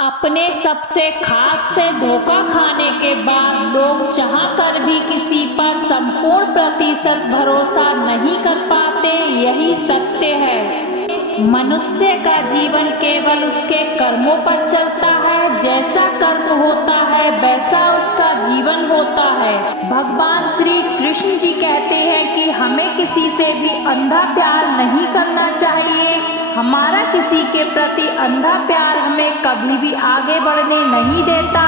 अपने सबसे खास से धोखा खाने के बाद लोग चाहकर भी किसी पर संपूर्ण प्रतिशत भरोसा नहीं कर पाते। यही सत्य है। मनुष्य का जीवन केवल उसके कर्मों पर चलता है। जैसा कर्म होता है वैसा उसका जीवन होता है। भगवान श्री कृष्ण जी कहते हैं कि हमें किसी से भी अंधा प्यार नहीं करना चाहिए। हमारा किसी के प्रति अंधा प्यार हमें कभी भी आगे बढ़ने नहीं देता।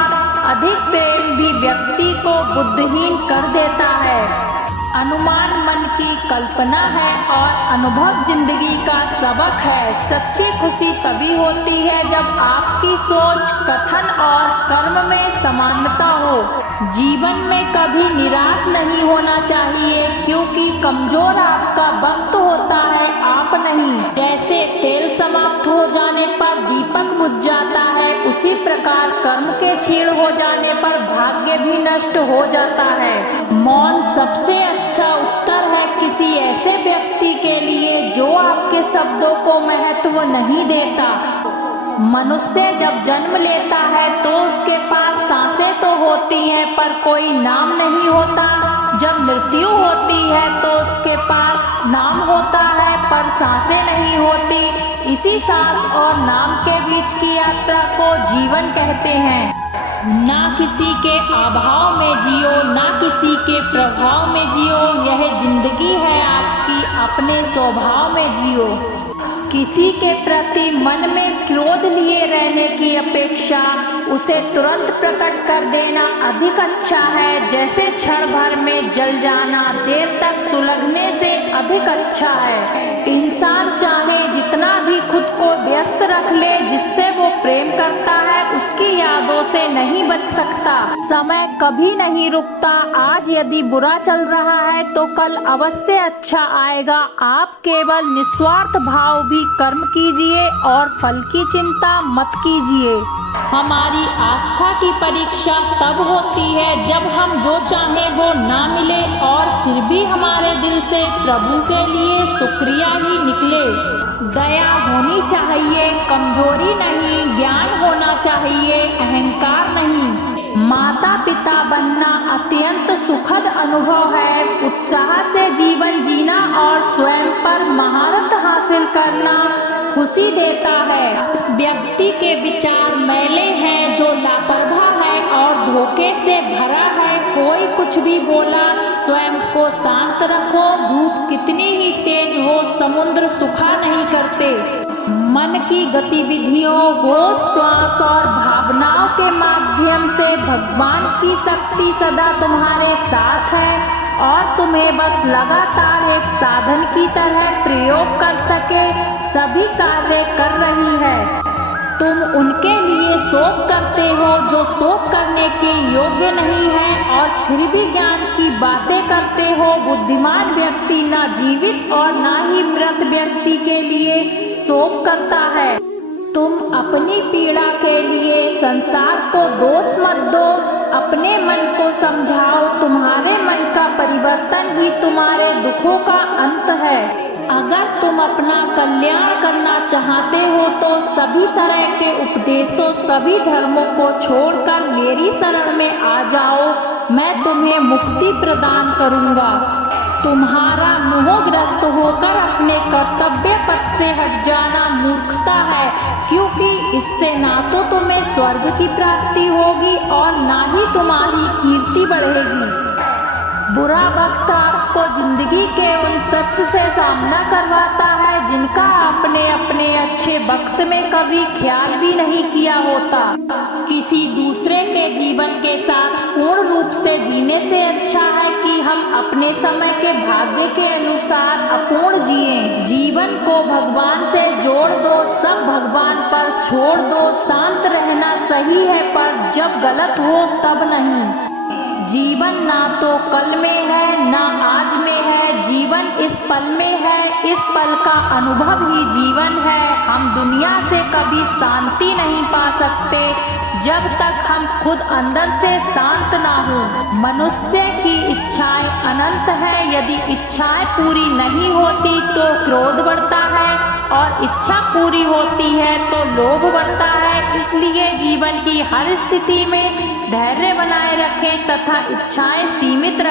अधिक प्रेम भी व्यक्ति को बुद्धिहीन कर देता है। अनुमान मन की कल्पना है और अनुभव जिंदगी का सबक है। सच्ची खुशी तभी होती है जब आपकी सोच, कथन और कर्म में समानता हो। जीवन में कभी निराश नहीं होना चाहिए, क्योंकि कमजोर आपका वक्त होता है, आप नहीं। जैसे तेल समाप्त हो जाने पर दीपक बुझ जाता है, उसी प्रकार कर्म के क्षीण हो जाने पर भाग्य भी नष्ट हो जाता है। मौन सबसे अच्छा उत्तर है किसी ऐसे व्यक्ति के लिए जो आपके शब्दों को महत्व नहीं देता। मनुष्य जब जन्म लेता है तो उसके पास सांसें तो होती हैं पर कोई नाम नहीं होता। जब मृत्यु होती है तो उसके पास नाम होता है पर सांसें नहीं होती। इसी सांस और नाम के बीच की यात्रा को जीवन कहते हैं। ना किसी के अभाव में जियो, ना किसी के प्रभाव में जियो। यह जिंदगी है आपकी, अपने स्वभाव में जियो। किसी के प्रति मन में क्रोध लिए रहने की अपेक्षा उसे तुरंत प्रकट कर देना अधिक अच्छा है। जैसे क्षण भर में जल जाना देर तक सुलगने से अधिक अच्छा है। इंसान चाहे जितना भी खुद को व्यस्त रख ले, जिससे वो प्रेम करता है उसकी यादों से नहीं बच सकता। समय कभी नहीं रुकता। आज यदि बुरा चल रहा है तो कल अवश्य अच्छा आएगा। आप केवल निस्वार्थ भाव भी कर्म कीजिए और फल की चिंता मत कीजिए। हमारी आस्था की परीक्षा तब होती है जब हम जो चाहें वो ना मिले और फिर भी हमारे दिल से प्रभु के लिए शुक्रिया ही निकले। दया होनी चाहिए, कमजोरी नहीं। ज्ञान होना चाहिए, अहंकार नहीं। माता पिता बनना अत्यंत सुखद अनुभव है। उत्साह से जीवन जीना और स्वयं पर महारत हासिल करना खुशी देता है। इस व्यक्ति के विचार मैले हैं जो लापरवाह है और धोखे से भरा है। कोई कुछ भी बोला, स्वयं को शांत रखो। धूप कितनी ही तेज हो, समुद्र सुखा नहीं करते। मन की गतिविधियों, होश, श्वास और भावनाओं के माध्यम से भगवान की शक्ति सदा तुम्हारे साथ है और तुम्हें बस लगातार एक साधन की तरह प्रयोग कर सके सभी कार्य कर रही है। तुम उनके लिए शोक करते हो जो शोक करने के योग्य नहीं है और फिर भी ज्ञान की बातें करते हो। बुद्धिमान व्यक्ति न जीवित और न ही मृत व्यक्ति के लिए शोक करता है। तुम अपनी पीड़ा के लिए संसार को दोष मत दो, अपने मन को समझाओ। तुम्हारे मन का परिवर्तन ही तुम्हारे दुखों का अंत है। अगर तुम अपना कल्याण करना चाहते हो तो सभी तरह के उपदेशों, सभी धर्मों को छोड़कर मेरी शरण में आ जाओ। मैं तुम्हें मुक्ति प्रदान करूंगा। तुम्हारा मोहग्रस्त होकर अपने कर्तव्य पथ से हट जाना मूर्खता है, क्योंकि इससे ना तो तुम्हें स्वर्ग की प्राप्ति होगी और ना ही तुम्हारी कीर्ति बढ़ेगी। बुरा वक्त आपको जिंदगी के उन शख्स से सामना करवाता है जिनका आपने अपने अच्छे वक्त में कभी ख्याल भी नहीं किया होता। किसी दूसरे के जीवन के साथ पूर्ण रूप से जीने से अच्छा है कि हम अपने समय के भाग्य के अनुसार अपूर्ण जिएं। जीवन को भगवान से जोड़ दो, सब भगवान पर छोड़ दो। शांत रहना सही है पर जब गलत हो तब नहीं। जीवन ना तो कल में है ना आज में है, जीवन इस पल में है। इस पल का अनुभव ही जीवन है। हम दुनिया से कभी शांति नहीं पा सकते जब तक हम खुद अंदर से शांत ना हो। मनुष्य की इच्छाएं अनंत है। यदि इच्छाएं पूरी नहीं होती तो क्रोध बढ़ता है और इच्छा पूरी होती है तो लोभ बढ़ता है। इसलिए जीवन की हर स्थिति में धैर्य बनाए रखें तथा इच्छाएं सीमित रखें।